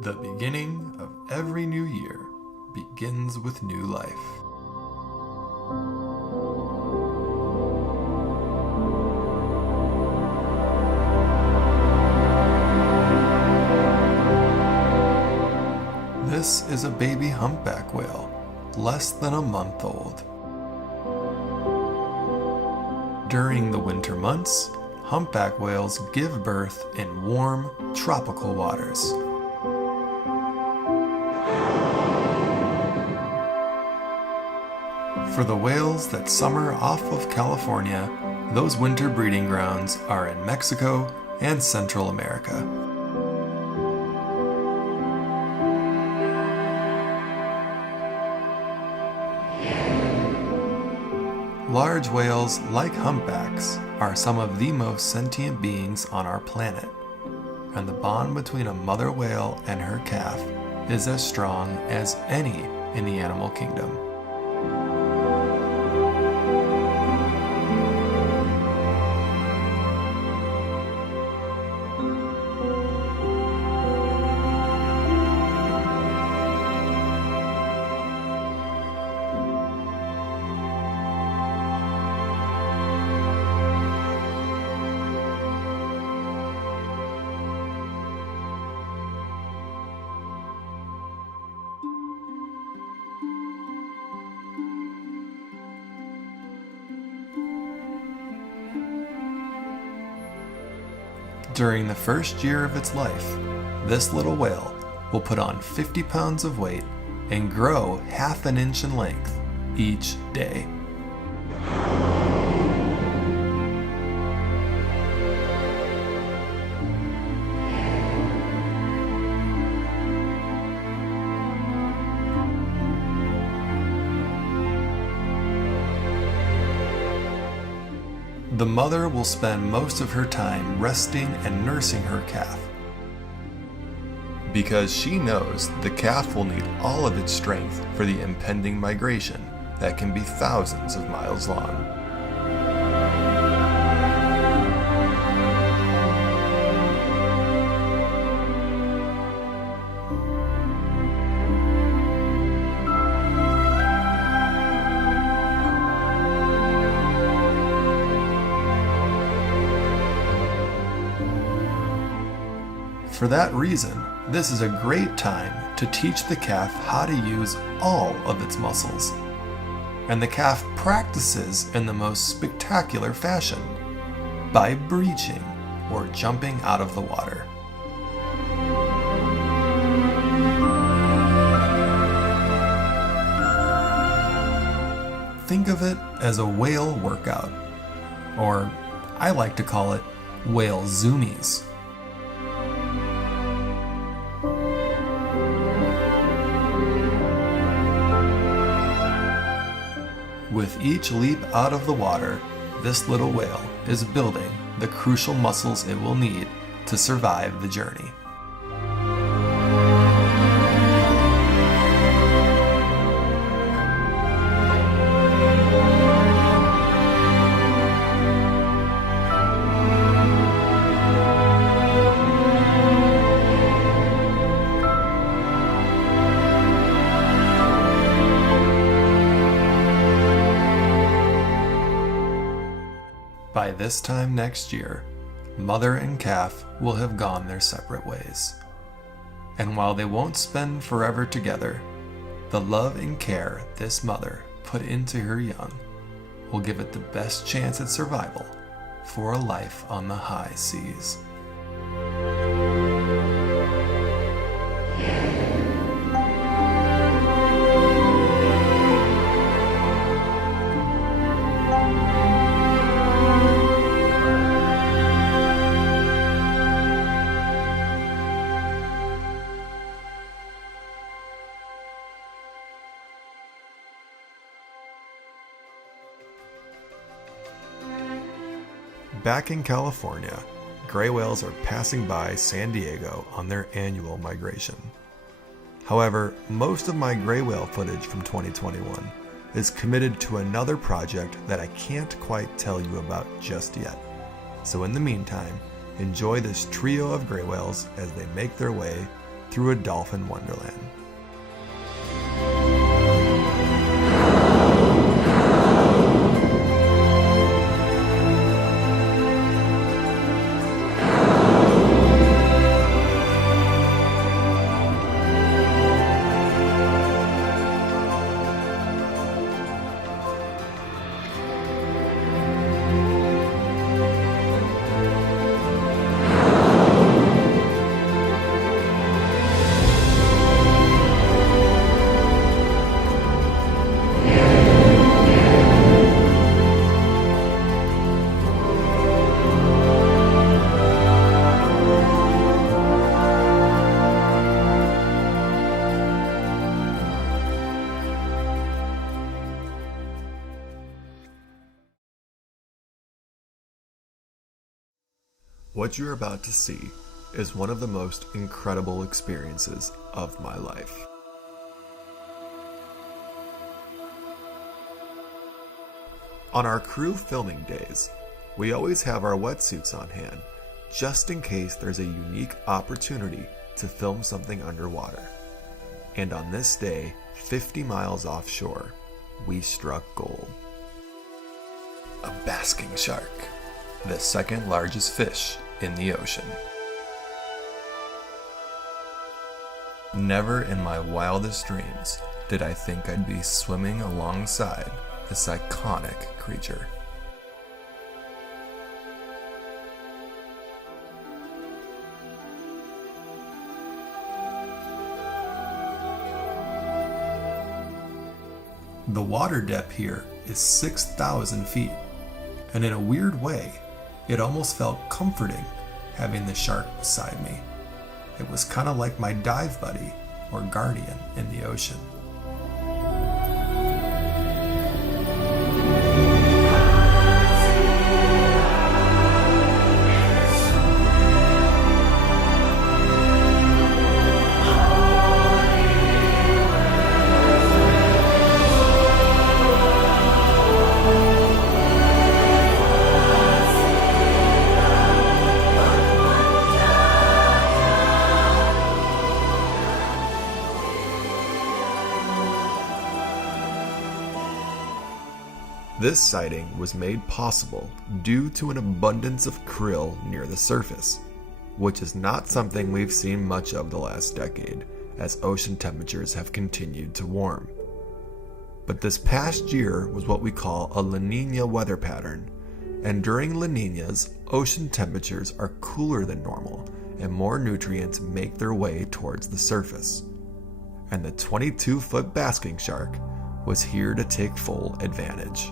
The beginning of every new year begins with new life. This is a baby humpback whale, less than a month old. During the winter months, humpback whales give birth in warm, tropical waters. For the whales that summer off of California, those winter breeding grounds are in Mexico and Central America. Large whales, like humpbacks, are some of the most sentient beings on our planet, and the bond between a mother whale and her calf is as strong as any in the animal kingdom. During the first year of its life, this little whale will put on 50 pounds of weight and grow half an inch in length each day. The mother will spend most of her time resting and nursing her calf, because she knows the calf will need all of its strength for the impending migration that can be thousands of miles long. For that reason, this is a great time to teach the calf how to use all of its muscles. And the calf practices in the most spectacular fashion, by breaching or jumping out of the water. Think of it as a whale workout, or I like to call it whale zoomies. With each leap out of the water, this little whale is building the crucial muscles it will need to survive the journey. By this time next year, mother and calf will have gone their separate ways. And while they won't spend forever together, the love and care this mother put into her young will give it the best chance at survival for a life on the high seas. Back in California, gray whales are passing by San Diego on their annual migration. However, most of my gray whale footage from 2021 is committed to another project that I can't quite tell you about just yet. So in the meantime, enjoy this trio of gray whales as they make their way through a dolphin wonderland. What you're about to see is one of the most incredible experiences of my life. On our crew filming days, we always have our wetsuits on hand, just in case there's a unique opportunity to film something underwater. And on this day, 50 miles offshore, we struck gold. A basking shark, the second largest fish in the ocean. Never in my wildest dreams did I think I'd be swimming alongside this iconic creature. The water depth here is 6,000 feet, and in a weird way, it almost felt comforting having the shark beside me. It was kind of like my dive buddy or guardian in the ocean. This sighting was made possible due to an abundance of krill near the surface, which is not something we've seen much of the last decade as ocean temperatures have continued to warm. But this past year was what we call a La Niña weather pattern, and during La Niñas, ocean temperatures are cooler than normal and more nutrients make their way towards the surface. And the 22-foot basking shark was here to take full advantage.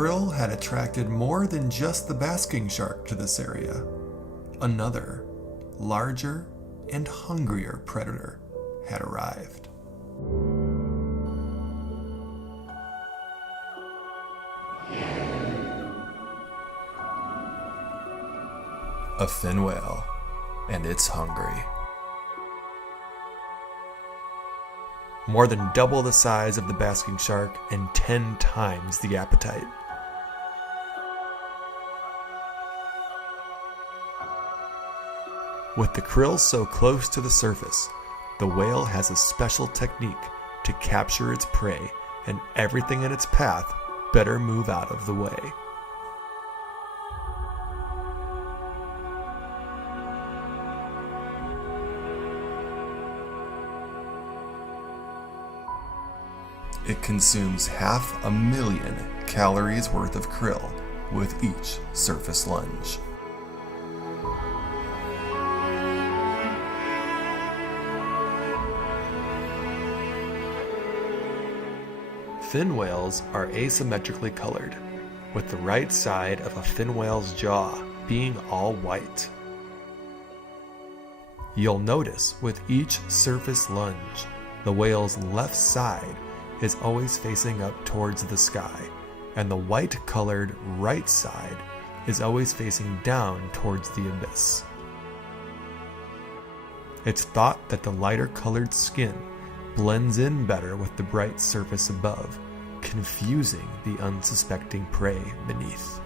Krill had attracted more than just the basking shark to this area. Another, larger and hungrier predator had arrived. A fin whale, and it's hungry. More than double the size of the basking shark and 10 times the appetite. With the krill so close to the surface, the whale has a special technique to capture its prey, and everything in its path better move out of the way. It consumes 500,000 calories worth of krill with each surface lunge. Fin whales are asymmetrically colored, with the right side of a fin whale's jaw being all white. You'll notice with each surface lunge, the whale's left side is always facing up towards the sky, and the white-colored right side is always facing down towards the abyss. It's thought that the lighter-colored skin blends in better with the bright surface above, confusing the unsuspecting prey beneath.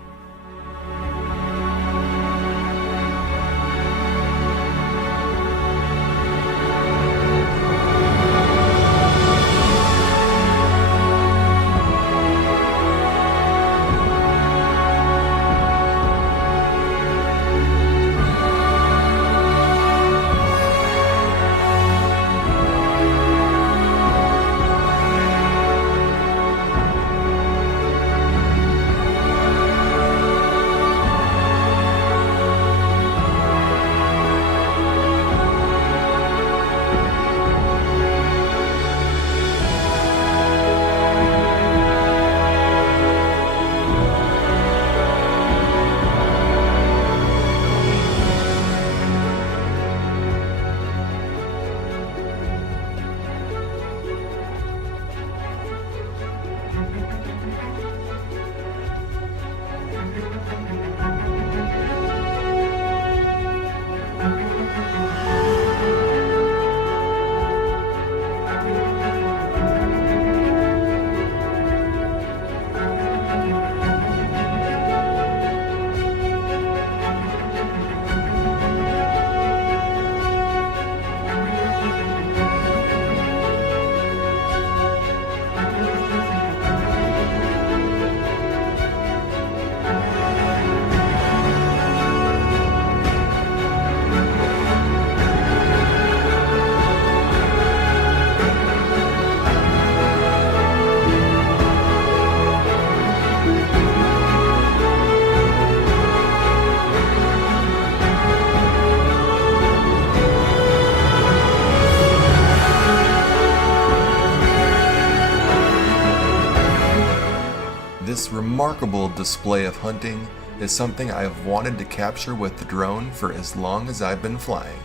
This remarkable display of hunting is something I have wanted to capture with the drone for as long as I've been flying,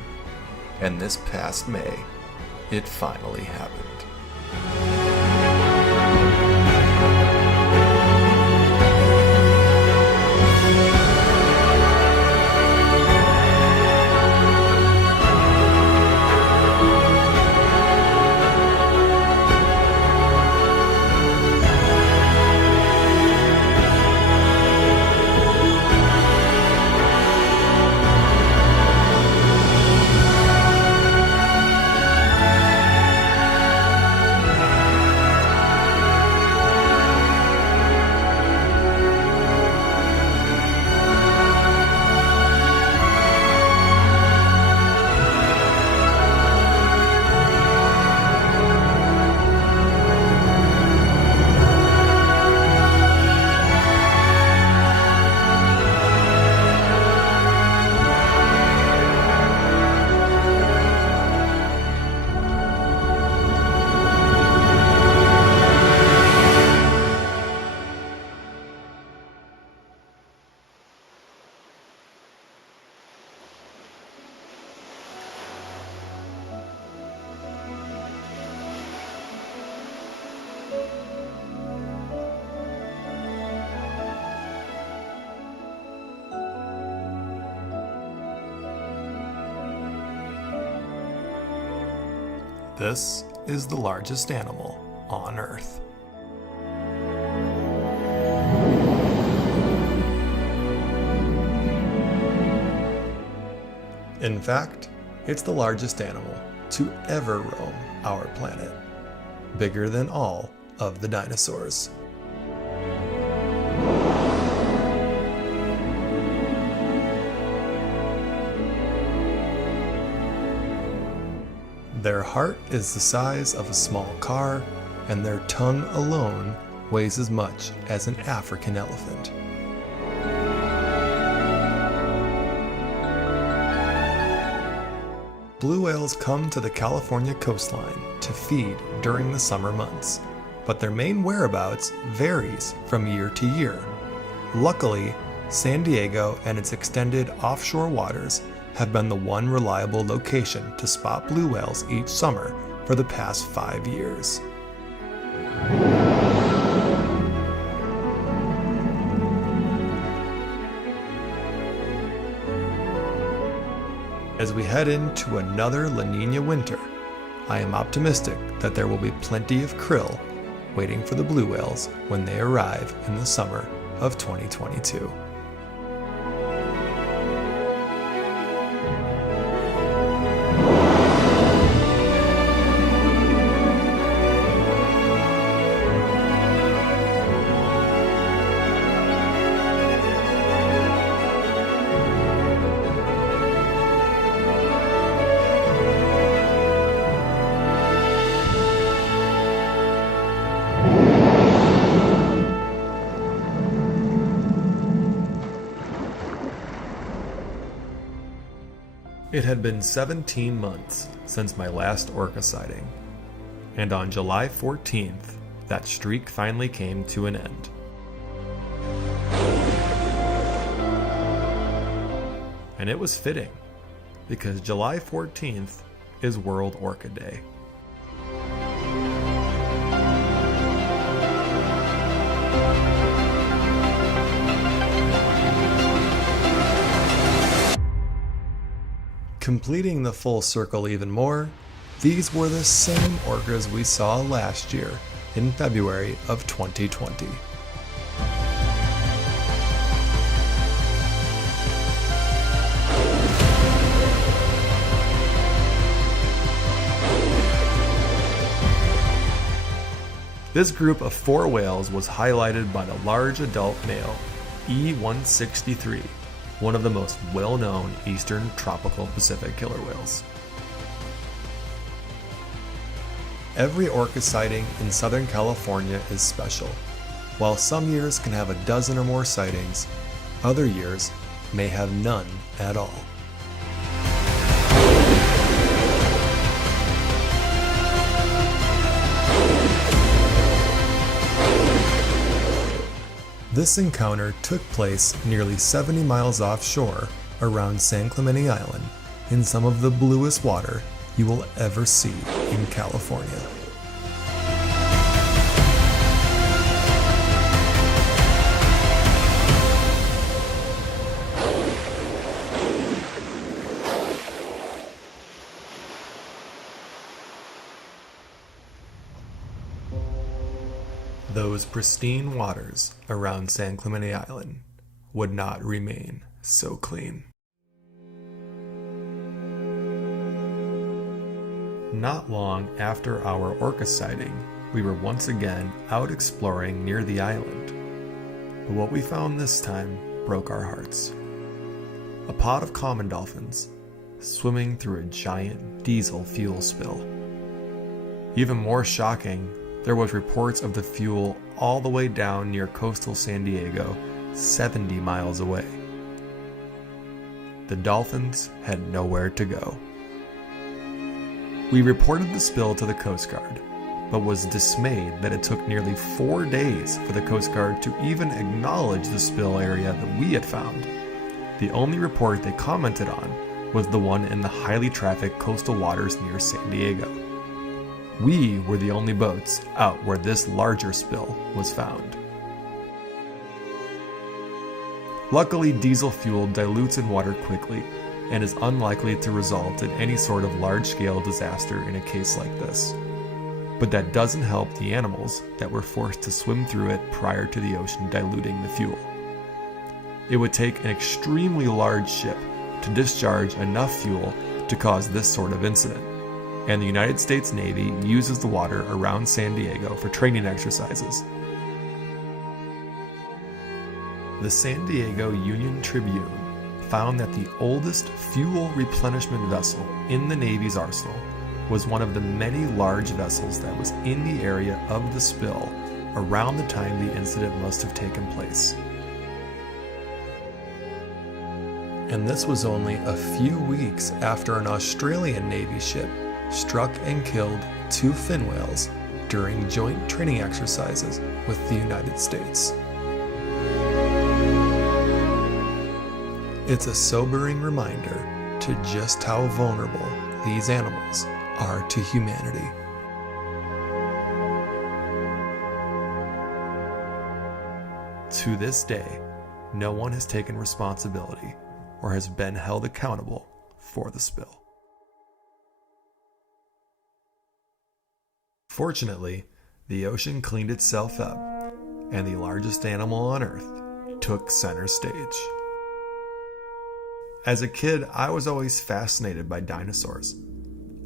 and this past May, it finally happened. This is the largest animal on Earth. In fact, it's the largest animal to ever roam our planet, bigger than all of the dinosaurs. Their heart is the size of a small car, and their tongue alone weighs as much as an African elephant. Blue whales come to the California coastline to feed during the summer months, but their main whereabouts varies from year to year. Luckily, San Diego and its extended offshore waters have been the one reliable location to spot blue whales each summer for the past 5 years. As we head into another La Niña winter, I am optimistic that there will be plenty of krill waiting for the blue whales when they arrive in the summer of 2022. It had been 17 months since my last orca sighting, and on July 14th, that streak finally came to an end. And it was fitting, because July 14th is World Orca Day. Completing the full circle even more, these were the same orcas we saw last year in February of 2020. This group of 4 whales was highlighted by the large adult male E163, one of the most well-known eastern tropical Pacific killer whales. Every orca sighting in Southern California is special. While some years can have a dozen or more sightings, other years may have none at all. This encounter took place nearly 70 miles offshore around San Clemente Island in some of the bluest water you will ever see in California. Those pristine waters around San Clemente Island would not remain so clean. Not long after our orca sighting, we were once again out exploring near the island. But what we found this time broke our hearts. A pod of common dolphins swimming through a giant diesel fuel spill. Even more shocking, there was reports of the fuel all the way down near coastal San Diego, 70 miles away. The dolphins had nowhere to go. We reported the spill to the Coast Guard, but was dismayed that it took nearly 4 days for the Coast Guard to even acknowledge the spill area that we had found. The only report they commented on was the one in the highly trafficked coastal waters near San Diego. We were the only boats out where this larger spill was found. Luckily, diesel fuel dilutes in water quickly and is unlikely to result in any sort of large-scale disaster in a case like this. But that doesn't help the animals that were forced to swim through it prior to the ocean diluting the fuel. It would take an extremely large ship to discharge enough fuel to cause this sort of incident, and the United States Navy uses the water around San Diego for training exercises. The San Diego Union Tribune found that the oldest fuel replenishment vessel in the Navy's arsenal was one of the many large vessels that was in the area of the spill around the time the incident must have taken place. And this was only a few weeks after an Australian Navy ship struck and killed 2 fin whales during joint training exercises with the United States. It's a sobering reminder to just how vulnerable these animals are to humanity. To this day, no one has taken responsibility or has been held accountable for the spill. Fortunately, the ocean cleaned itself up, and the largest animal on Earth took center stage. As a kid, I was always fascinated by dinosaurs.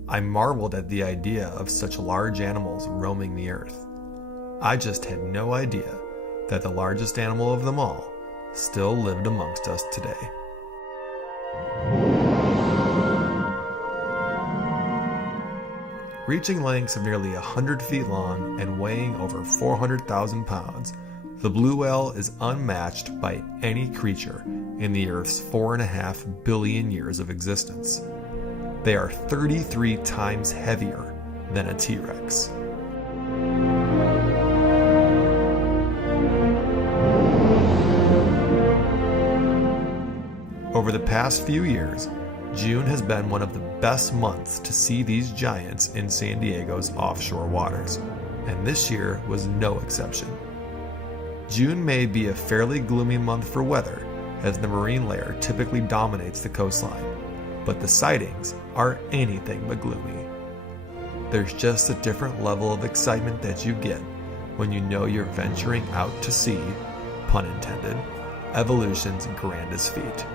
I marveled at the idea of such large animals roaming the earth. I just had no idea that the largest animal of them all still lived amongst us today. Reaching lengths of nearly 100 feet long and weighing over 400,000 pounds, the blue whale is unmatched by any creature in the Earth's 4.5 billion years of existence. They are 33 times heavier than a T-Rex. Over the past few years, June has been one of the best months to see these giants in San Diego's offshore waters, and this year was no exception. June may be a fairly gloomy month for weather, as the marine layer typically dominates the coastline, but the sightings are anything but gloomy. There's just a different level of excitement that you get when you know you're venturing out to see, pun intended, evolution's grandest feat.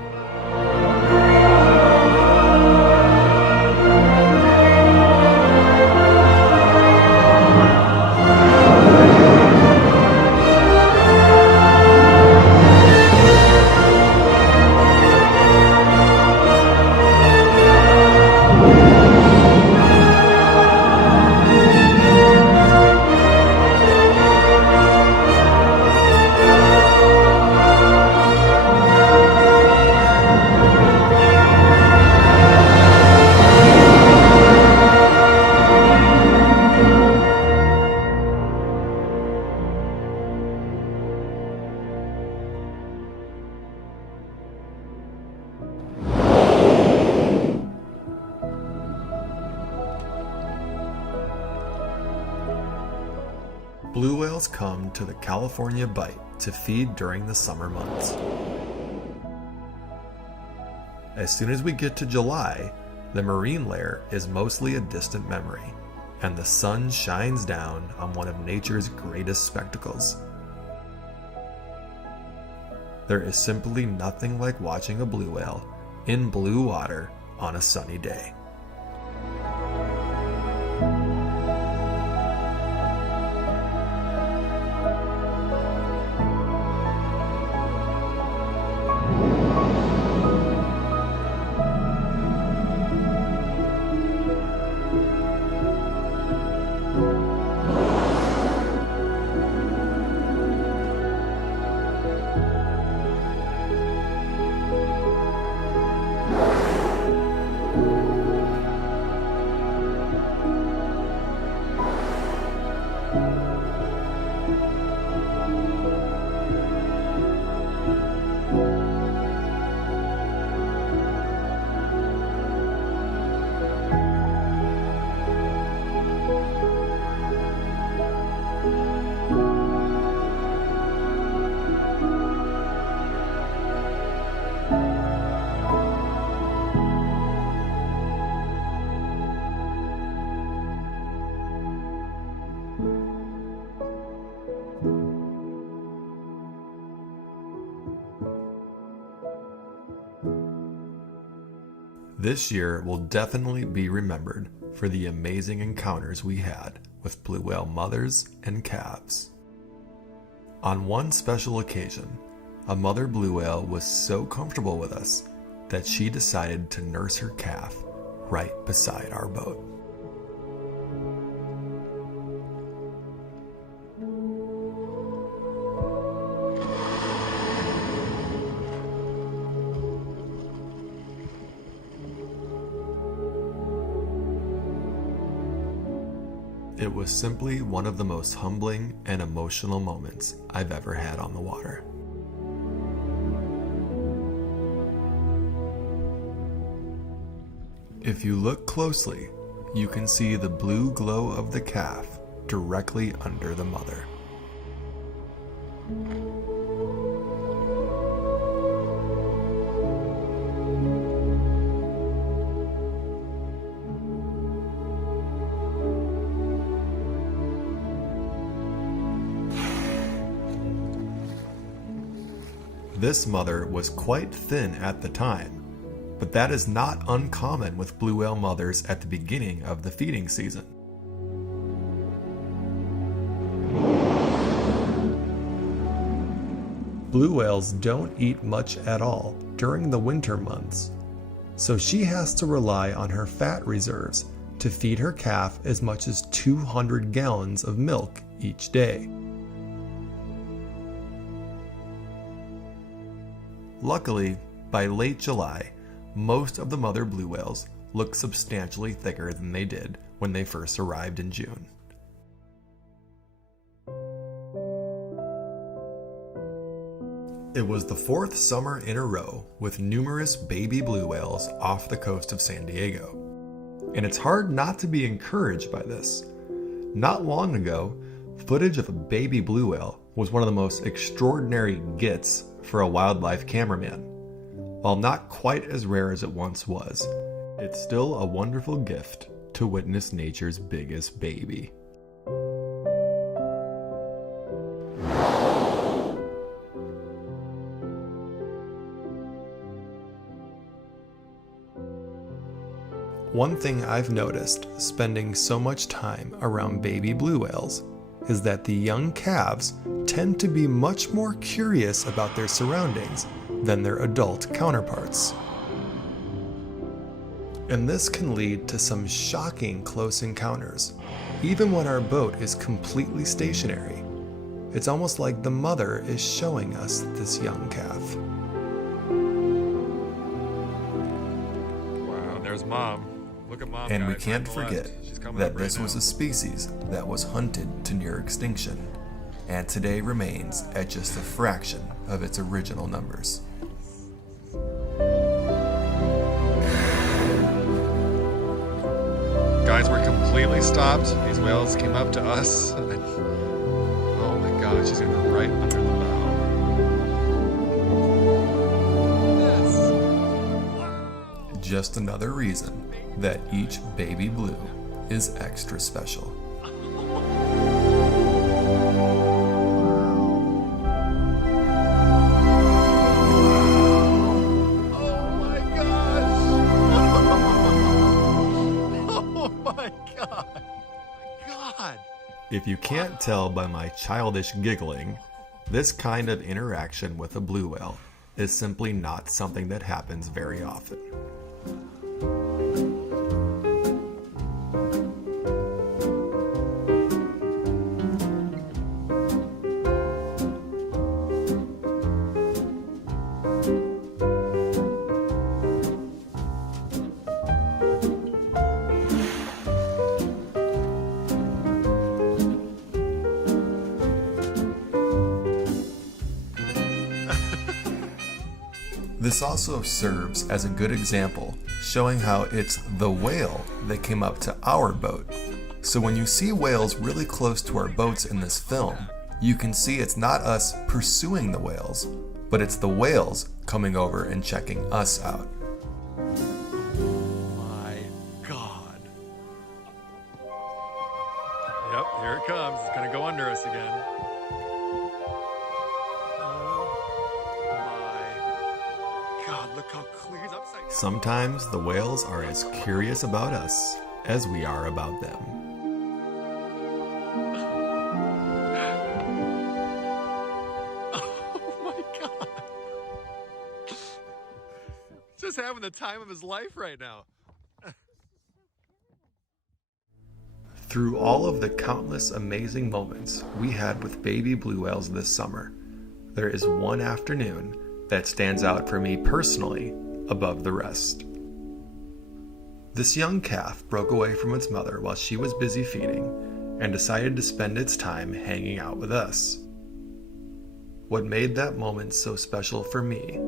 Blue whales come to the California Bight to feed during the summer months. As soon as we get to July, the marine layer is mostly a distant memory, and the sun shines down on one of nature's greatest spectacles. There is simply nothing like watching a blue whale in blue water on a sunny day. This year will definitely be remembered for the amazing encounters we had with blue whale mothers and calves. On one special occasion, a mother blue whale was so comfortable with us that she decided to nurse her calf right beside our boat. It was simply one of the most humbling and emotional moments I've ever had on the water. If you look closely, you can see the blue glow of the calf directly under the mother. This mother was quite thin at the time, but that is not uncommon with blue whale mothers at the beginning of the feeding season. Blue whales don't eat much at all during the winter months, so she has to rely on her fat reserves to feed her calf as much as 200 gallons of milk each day. Luckily, by late July, most of the mother blue whales look substantially thicker than they did when they first arrived in June. It was the 4th summer in a row with numerous baby blue whales off the coast of San Diego. And it's hard not to be encouraged by this. Not long ago, footage of a baby blue whale was one of the most extraordinary gets for a wildlife cameraman. While not quite as rare as it once was, it's still a wonderful gift to witness nature's biggest baby. One thing I've noticed spending so much time around baby blue whales is that the young calves tend to be much more curious about their surroundings than their adult counterparts. And this can lead to some shocking close encounters, even when our boat is completely stationary. It's almost like the mother is showing us this young calf. Wow, there's Mom. Look at Mom, and guys, we can't forget that this was a species that was hunted to near extinction, and today remains at just a fraction of its original numbers. Guys, we're completely stopped. These whales came up to us. Oh my god, she's gonna go right under the bow. Yes. Just another reason that each baby blue is extra special. If you can't tell by my childish giggling, this kind of interaction with a blue whale is simply not something that happens very often. This also serves as a good example, showing how it's the whale that came up to our boat. So when you see whales really close to our boats in this film, you can see it's not us pursuing the whales, but it's the whales coming over and checking us out. My God. Yep, here it comes. It's gonna go under us again. Look how clear it's upside down. Sometimes the whales are as curious about us as we are about them. Oh my God. Just having the time of his life right now. Through all of the countless amazing moments we had with baby blue whales this summer, there is one afternoon that stands out for me personally above the rest. This young calf broke away from its mother while she was busy feeding and decided to spend its time hanging out with us. What made that moment so special for me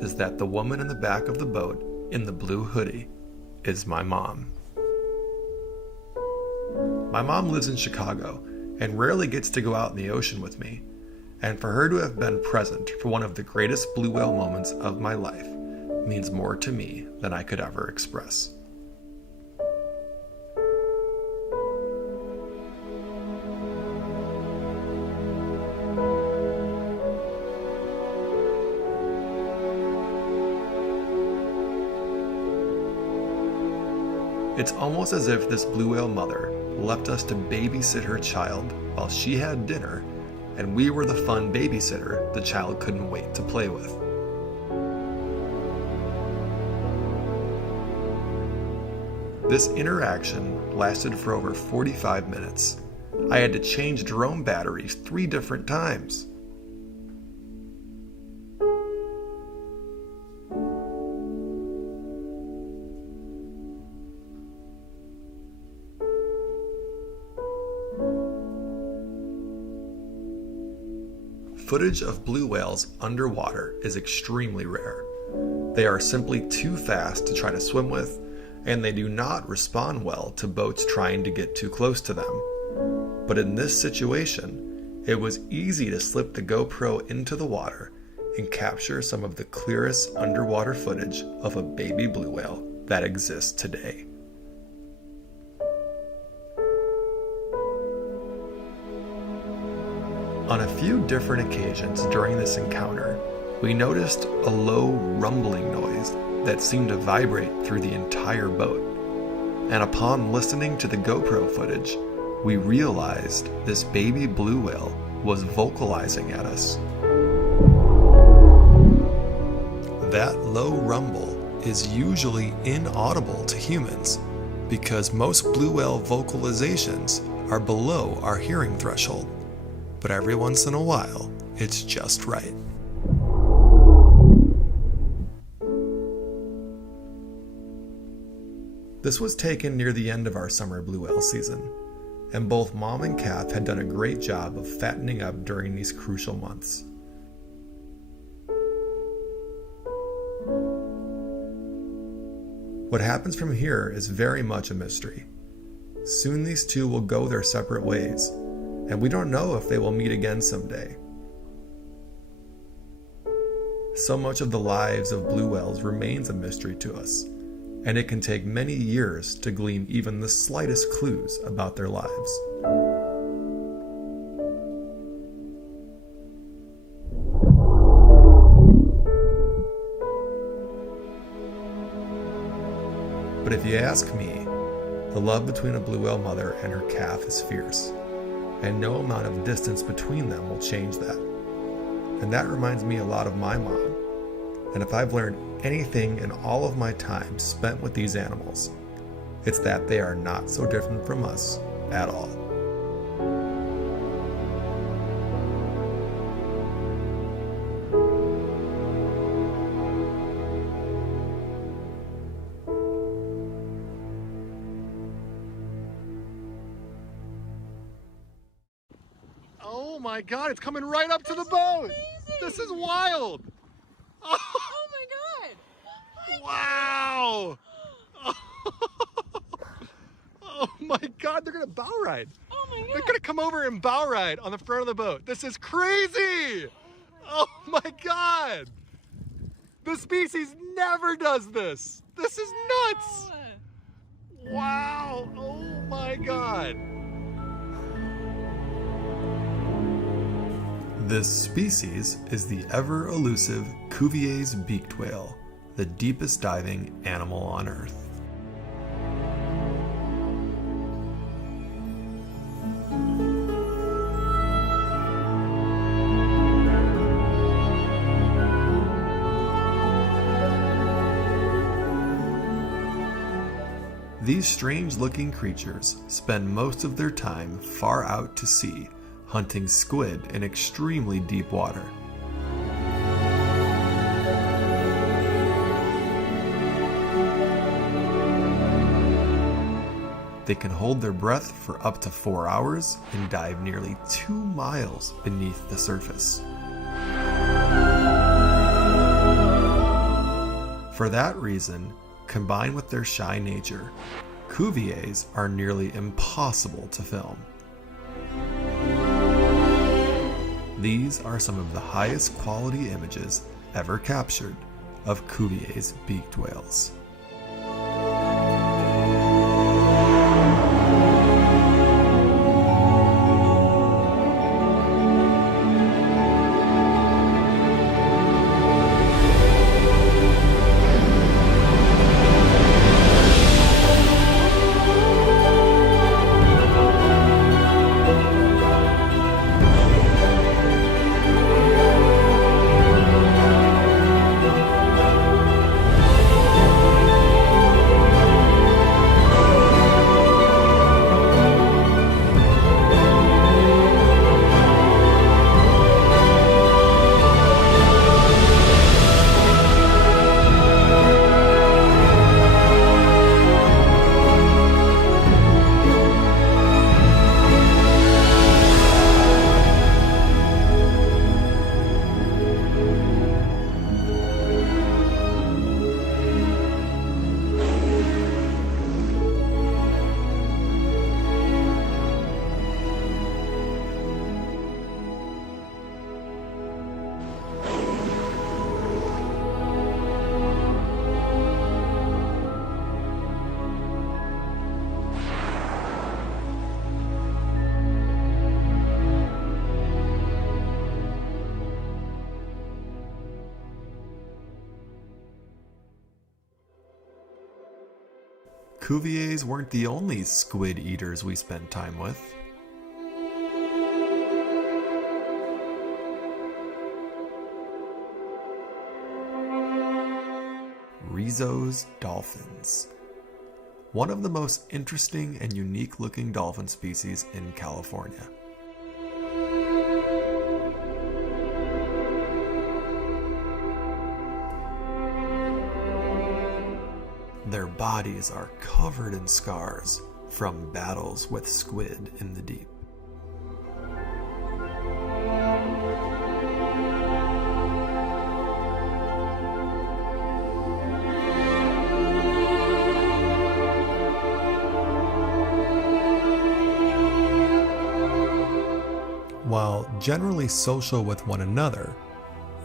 is that the woman in the back of the boat in the blue hoodie is my mom. My mom lives in Chicago and rarely gets to go out in the ocean with me, and for her to have been present for one of the greatest blue whale moments of my life means more to me than I could ever express. It's almost as if this blue whale mother left us to babysit her child while she had dinner, and we were the fun babysitter the child couldn't wait to play with. This interaction lasted for over 45 minutes. I had to change drone batteries 3 different times. Footage of blue whales underwater is extremely rare. They are simply too fast to try to swim with, and they do not respond well to boats trying to get too close to them. But in this situation, it was easy to slip the GoPro into the water and capture some of the clearest underwater footage of a baby blue whale that exists today. On a few different occasions during this encounter, we noticed a low rumbling noise that seemed to vibrate through the entire boat. And upon listening to the GoPro footage, we realized this baby blue whale was vocalizing at us. That low rumble is usually inaudible to humans because most blue whale vocalizations are below our hearing threshold. But every once in a while, it's just right. This was taken near the end of our summer blue whale season, and both Mom and Kath had done a great job of fattening up during these crucial months. What happens from here is very much a mystery. Soon these two will go their separate ways, and we don't know if they will meet again someday. So much of the lives of blue whales remains a mystery to us, and it can take many years to glean even the slightest clues about their lives. But if you ask me, the love between a blue whale mother and her calf is fierce, and no amount of distance between them will change that. And that reminds me a lot of my mom. And if I've learned anything in all of my time spent with these animals, it's that they are not so different from us at all. Oh my god, it's coming right up to the boat! This is wild! Oh, Oh my god! wow! Oh my god, they're gonna bow ride! Oh my They're god! gonna come over and bow ride on the front of the boat. This is crazy! Oh my god! The species never does this! This is nuts! Wow! Oh my god! This species is the ever-elusive Cuvier's beaked whale, the deepest diving animal on Earth. These strange-looking creatures spend most of their time far out to sea, hunting squid in extremely deep water. They can hold their breath for up to 4 hours and dive nearly 2 miles beneath the surface. For that reason, combined with their shy nature, Cuviers are nearly impossible to film. These are some of the highest quality images ever captured of Cuvier's beaked whales. Cuviers weren't the only squid eaters we spent time with. Rizzo's dolphins. One of the most interesting and unique looking dolphin species in California. Their bodies are covered in scars from battles with squid in the deep. While generally social with one another,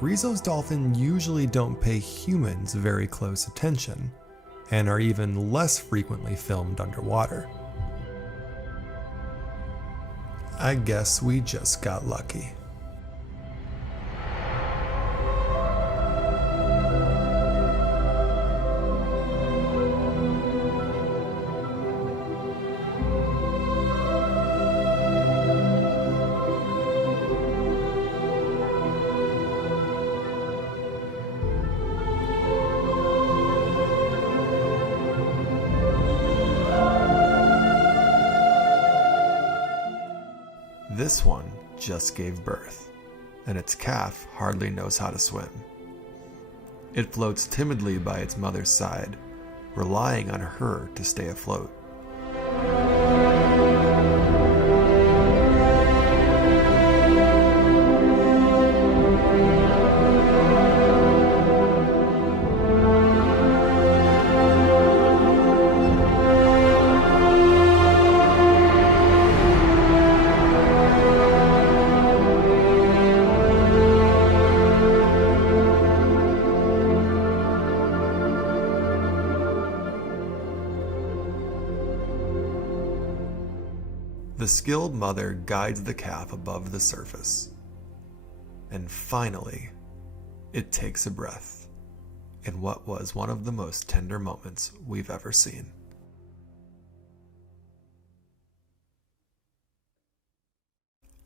Rizzo's dolphin usually don't pay humans very close attention, and are even less frequently filmed underwater. I guess we just got lucky. This one just gave birth, and its calf hardly knows how to swim. It floats timidly by its mother's side, relying on her to stay afloat. The skilled mother guides the calf above the surface. And finally, it takes a breath in what was one of the most tender moments we've ever seen.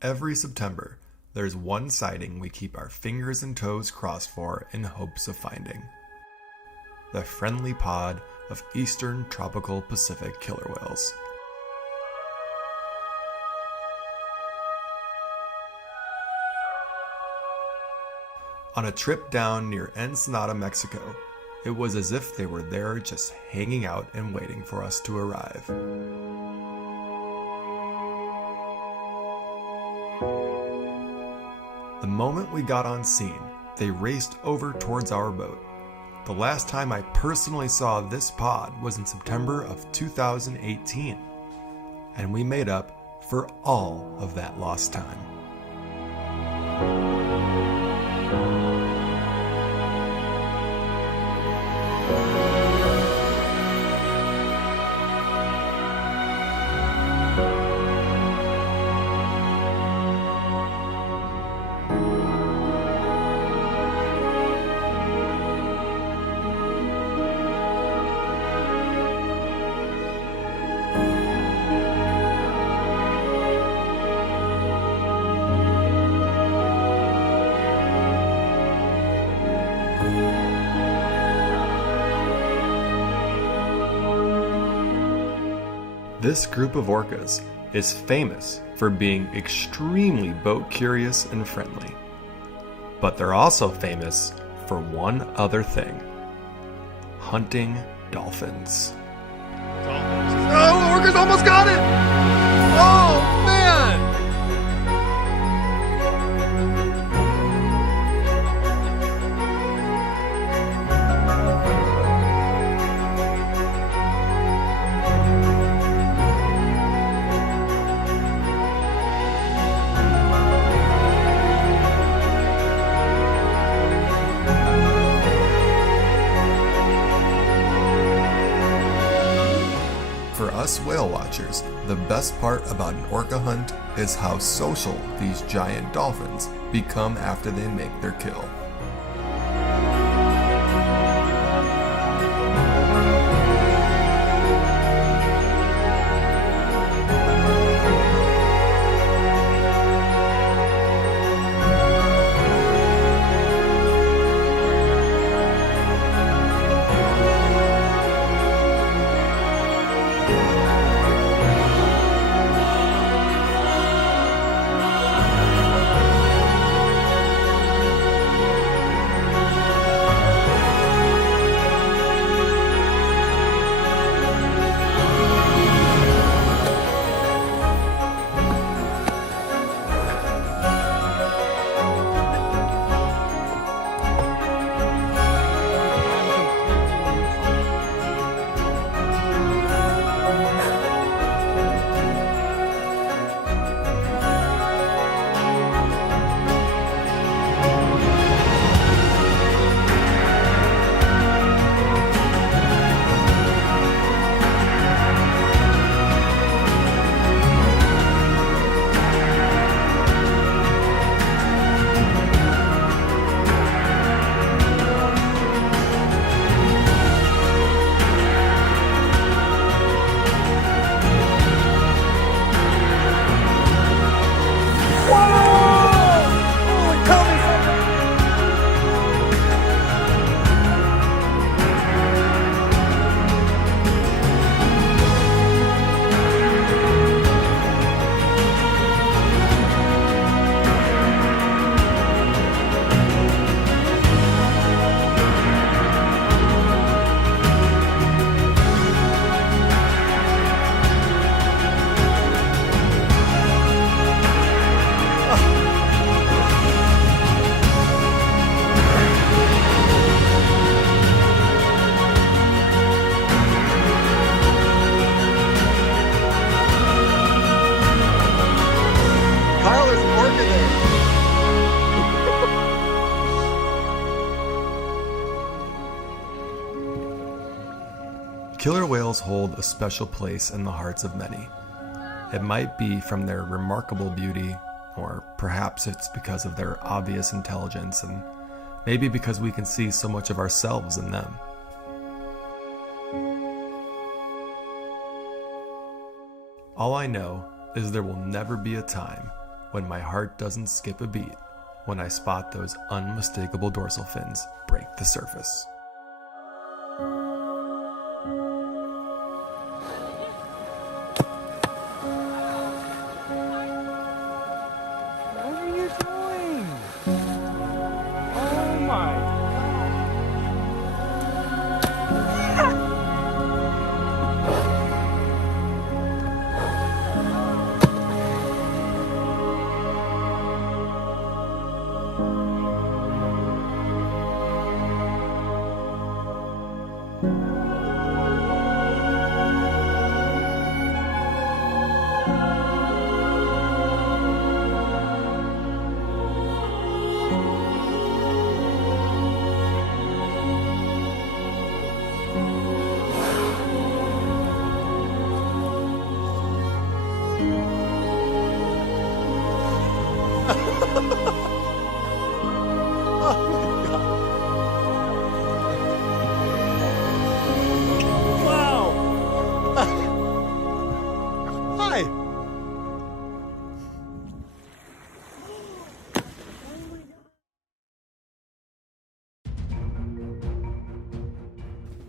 Every September, there's one sighting we keep our fingers and toes crossed for in hopes of finding. The friendly pod of eastern tropical Pacific killer whales. On a trip down near Ensenada, Mexico, it was as if they were there just hanging out and waiting for us to arrive. The moment we got on scene, they raced over towards our boat. The last time I personally saw this pod was in September of 2018, and we made up for all of that lost time. This group of orcas is famous for being extremely boat curious and friendly. But they're also famous for one other thing: hunting dolphins. Oh, the orcas almost got it! Oh, man! For us whale watchers, the best part about an orca hunt is how social these giant dolphins become after they make their kill. Killer whales hold a special place in the hearts of many. It might be from their remarkable beauty, or perhaps it's because of their obvious intelligence, and maybe because we can see so much of ourselves in them. All I know is there will never be a time when my heart doesn't skip a beat when I spot those unmistakable dorsal fins break the surface.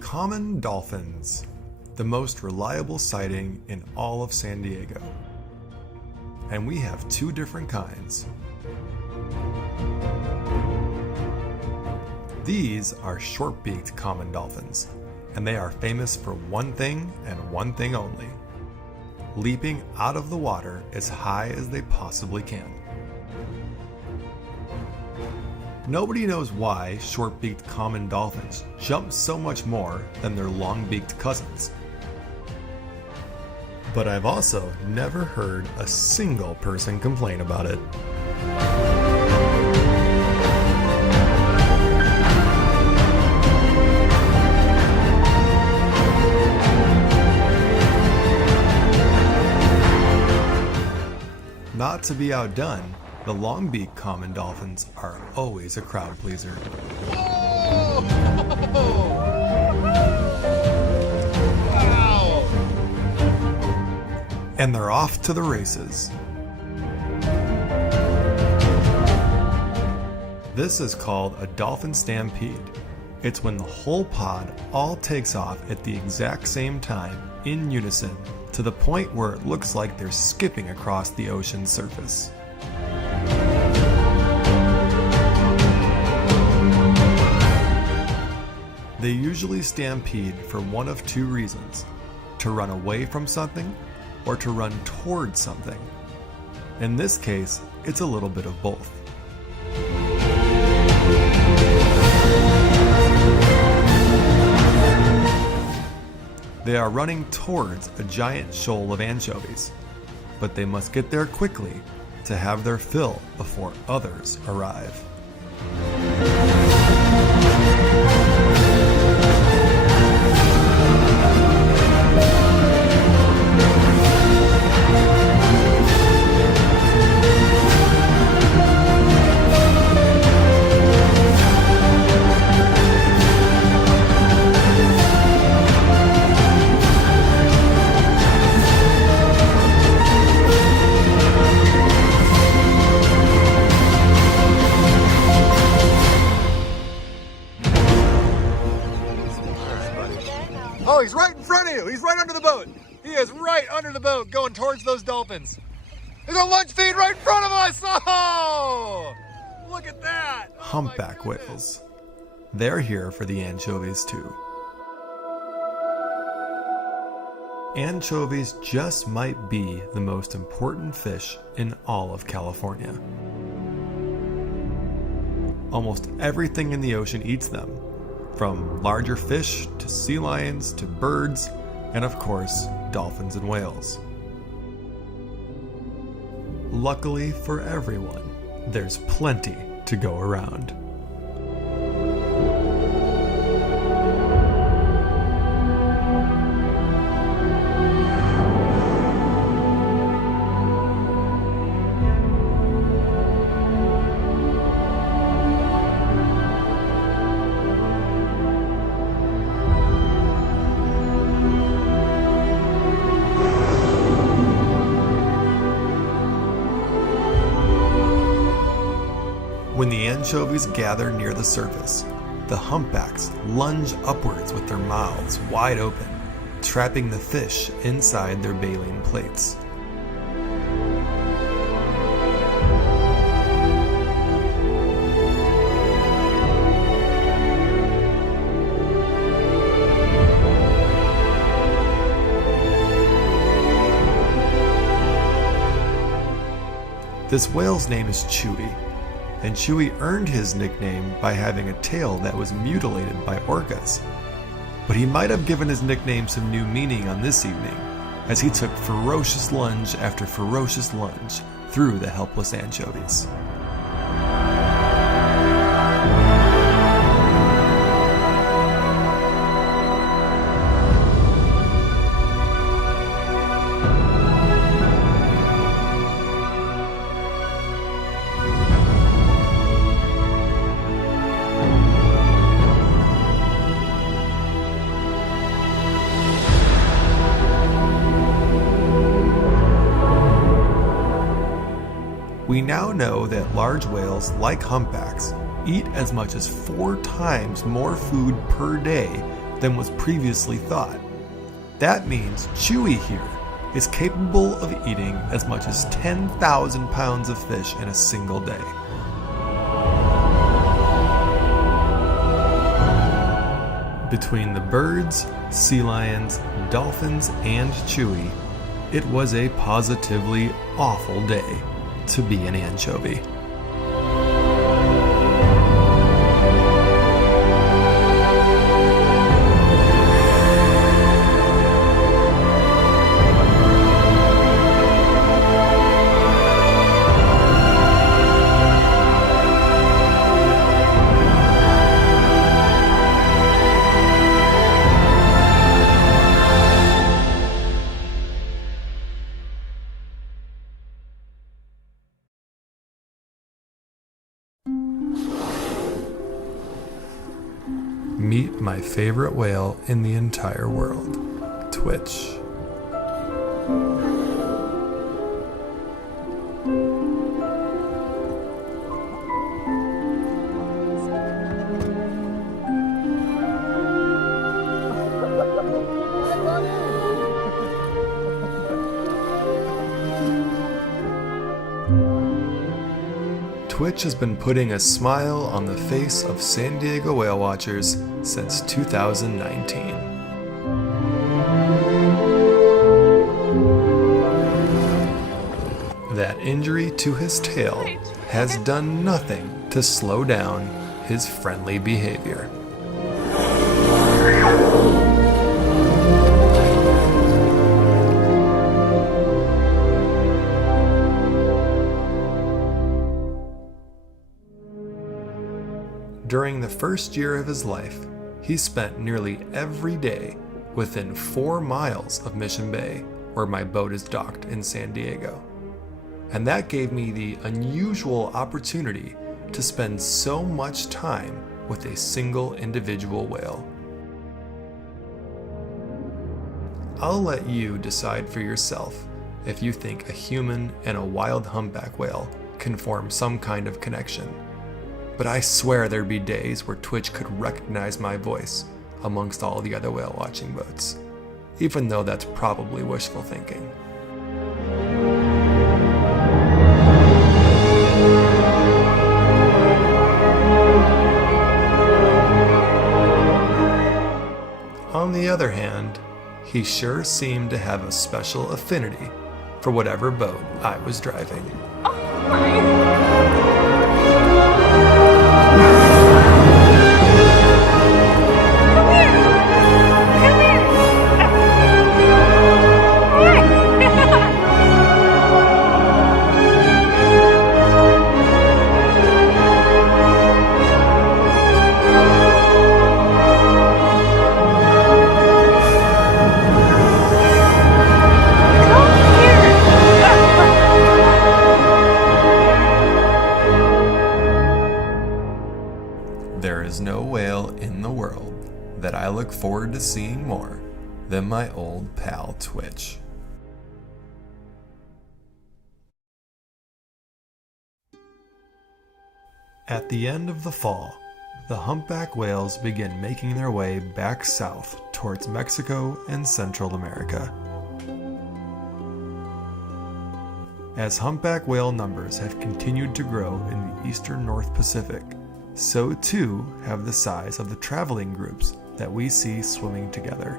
Common dolphins, the most reliable sighting in all of San Diego. And we have two different kinds. These are short-beaked common dolphins, and they are famous for one thing and one thing only: leaping out of the water as high as they possibly can. Nobody knows why short-beaked common dolphins jump so much more than their long-beaked cousins. But I've also never heard a single person complain about it. Not to be outdone, the long-beaked common dolphins are always a crowd pleaser. Whoa! Wow! And they're off to the races. This is called a dolphin stampede. It's when the whole pod all takes off at the exact same time in unison, to the point where it looks like they're skipping across the ocean's surface. They usually stampede for one of two reasons: to run away from something or to run towards something. In this case, it's a little bit of both. They are running towards a giant shoal of anchovies, but they must get there quickly to have their fill before others arrive. Oh, he's right in front of you. He's right under the boat. He is right under the boat going towards those dolphins. There's a lunch feed right in front of us. Oh, look at that. Oh, Humpback whales. They're here for the anchovies too. Anchovies just might be the most important fish in all of California. Almost everything in the ocean eats them, from larger fish to sea lions to birds, and of course, dolphins and whales. Luckily for everyone, there's plenty to go around. When the anchovies gather near the surface, the humpbacks lunge upwards with their mouths wide open, trapping the fish inside their baleen plates. This whale's name is Chewy, and Chewy earned his nickname by having a tail that was mutilated by orcas. But he might have given his nickname some new meaning on this evening, as he took ferocious lunge after ferocious lunge through the helpless anchovies. We now know that large whales, like humpbacks, eat as much as 4 times more food per day than was previously thought. That means Chewy here is capable of eating as much as 10,000 pounds of fish in a single day. Between the birds, sea lions, dolphins, and Chewy, it was a positively awful day to be an anchovy. Meet my favorite whale in the entire world, Twitch. Twitch has been putting a smile on the face of San Diego whale watchers since 2019. That injury to his tail has done nothing to slow down his friendly behavior. During the first year of his life, he spent nearly every day within 4 miles of Mission Bay, where my boat is docked in San Diego. And that gave me the unusual opportunity to spend so much time with a single individual whale. I'll let you decide for yourself if you think a human and a wild humpback whale can form some kind of connection. But I swear there'd be days where Twitch could recognize my voice amongst all the other whale watching boats, even though that's probably wishful thinking. On the other hand, he sure seemed to have a special affinity for whatever boat I was driving. There is no whale in the world that I look forward to seeing more than my old pal Twitch. At the end of the fall, the humpback whales begin making their way back south towards Mexico and Central America. As humpback whale numbers have continued to grow in the eastern North Pacific, so too have the size of the traveling groups that we see swimming together.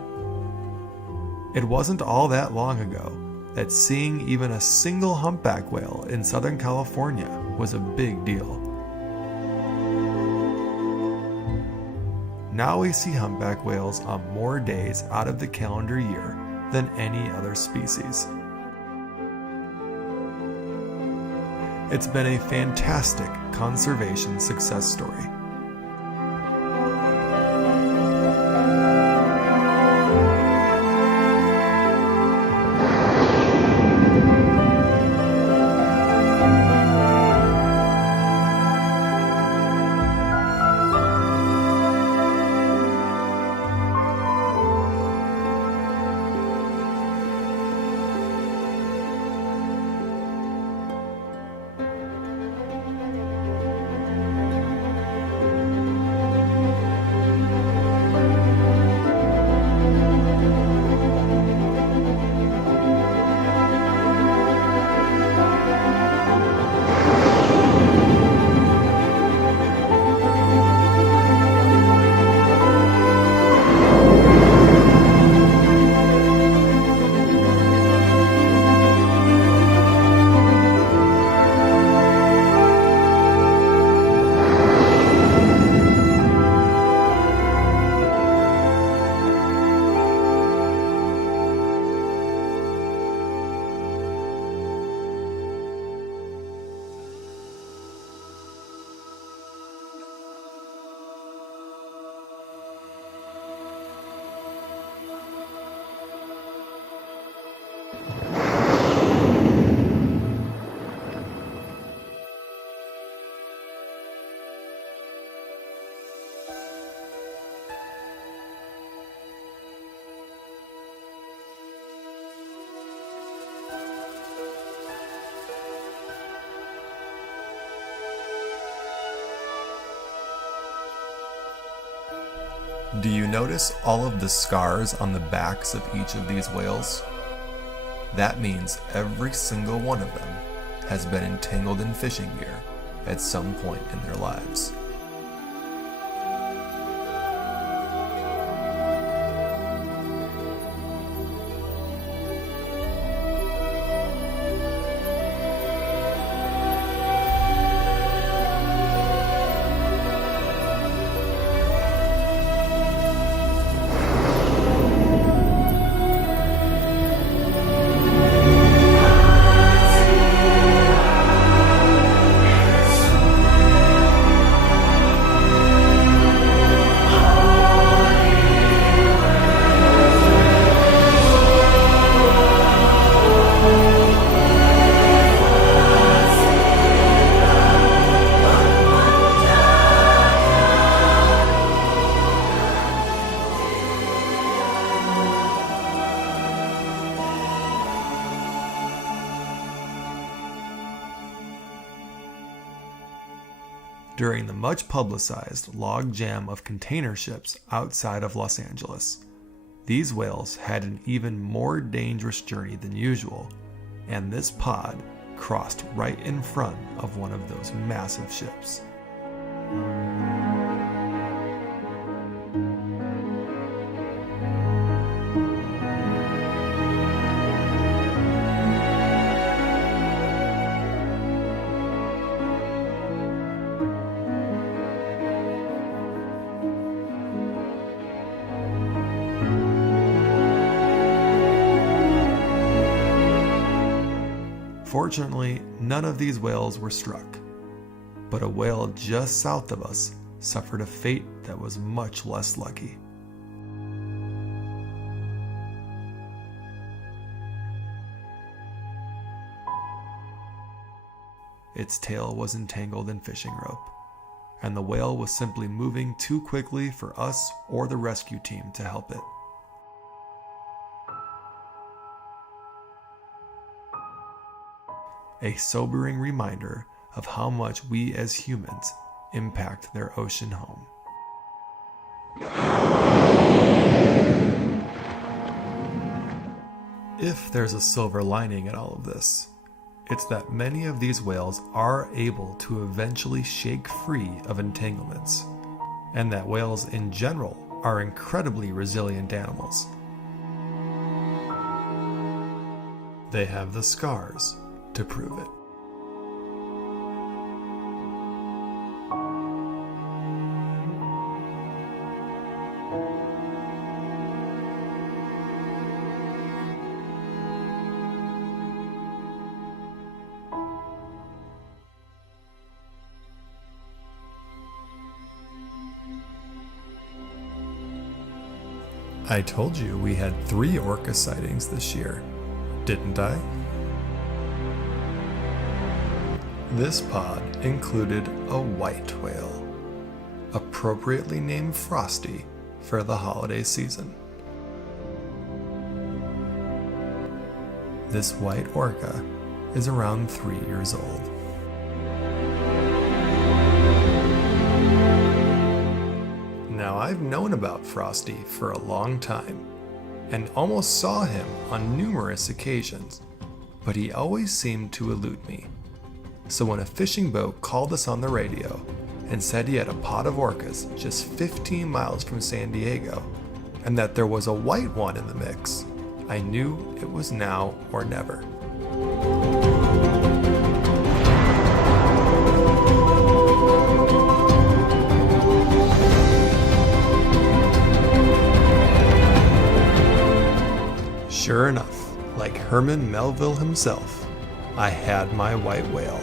It wasn't all that long ago that seeing even a single humpback whale in Southern California was a big deal. Now we see humpback whales on more days out of the calendar year than any other species. It's been a fantastic conservation success story. Do you notice all of the scars on the backs of each of these whales? That means every single one of them has been entangled in fishing gear at some point in their lives. During the much publicized logjam of container ships outside of Los Angeles, these whales had an even more dangerous journey than usual, and this pod crossed right in front of one of those massive ships. Fortunately, none of these whales were struck, but a whale just south of us suffered a fate that was much less lucky. Its tail was entangled in fishing rope, and the whale was simply moving too quickly for us or the rescue team to help it. A sobering reminder of how much we as humans impact their ocean home. If there's a silver lining in all of this, it's that many of these whales are able to eventually shake free of entanglements, and that whales in general are incredibly resilient animals. They have the scars to prove it. I told you we had 3 orca sightings this year, didn't I? This pod included a white whale, appropriately named Frosty for the holiday season. This white orca is around 3 years old. Now, I've known about Frosty for a long time and almost saw him on numerous occasions, but he always seemed to elude me. So when a fishing boat called us on the radio and said he had a pod of orcas just 15 miles from San Diego, and that there was a white one in the mix, I knew it was now or never. Sure enough, like Herman Melville himself, I had my white whale.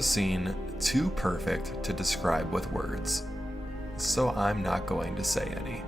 a scene too perfect to describe with words, so I'm not going to say any.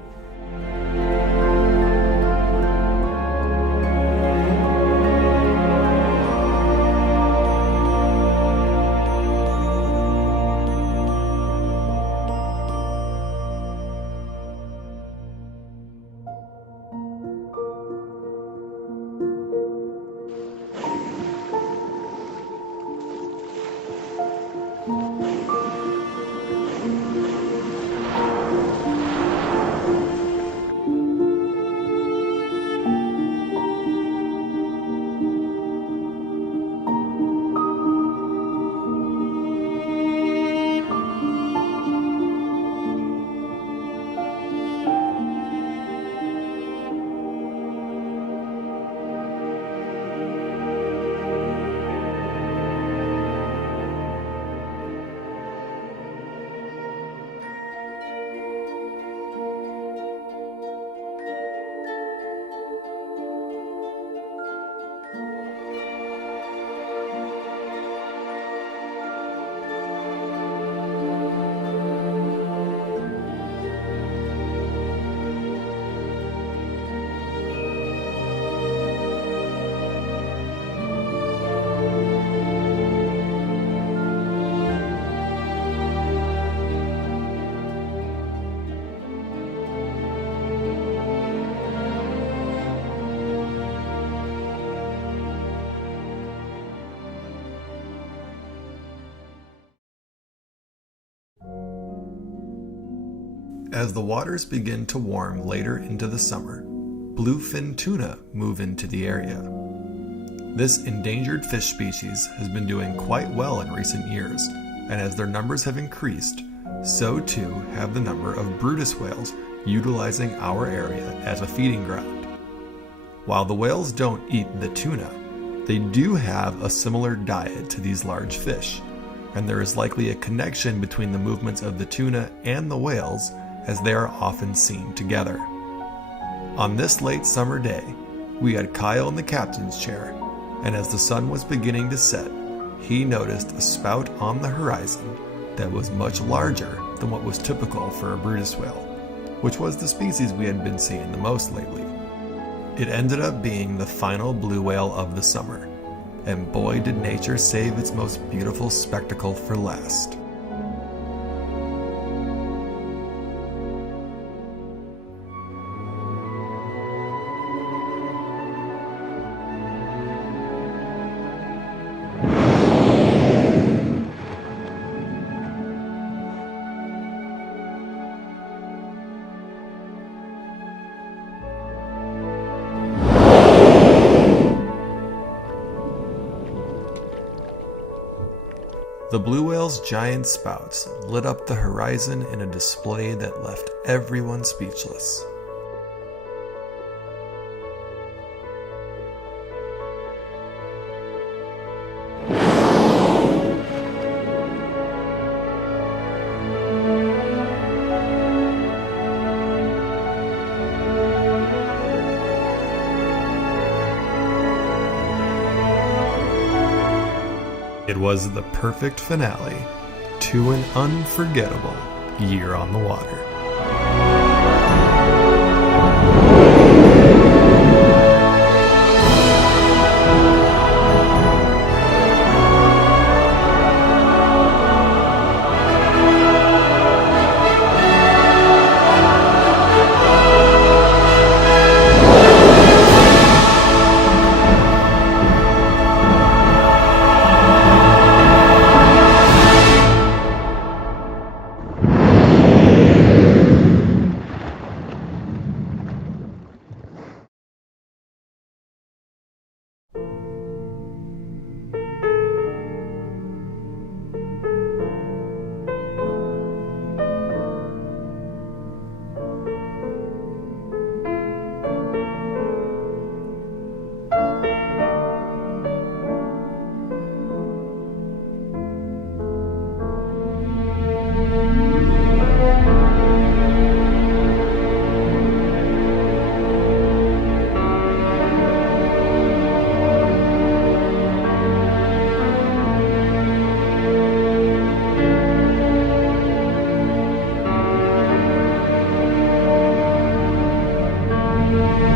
As the waters begin to warm later into the summer, bluefin tuna move into the area. This endangered fish species has been doing quite well in recent years, and as their numbers have increased, so too have the number of Brutus whales utilizing our area as a feeding ground. While the whales don't eat the tuna, they do have a similar diet to these large fish, and there is likely a connection between the movements of the tuna and the whales, as they are often seen together. On this late summer day, we had Kyle in the captain's chair, and as the sun was beginning to set, he noticed a spout on the horizon that was much larger than what was typical for a Brutus whale, which was the species we had been seeing the most lately. It ended up being the final blue whale of the summer, and boy did nature save its most beautiful spectacle for last. The blue whale's giant spouts lit up the horizon in a display that left everyone speechless. It was the perfect finale to an unforgettable year on the water. Breathing.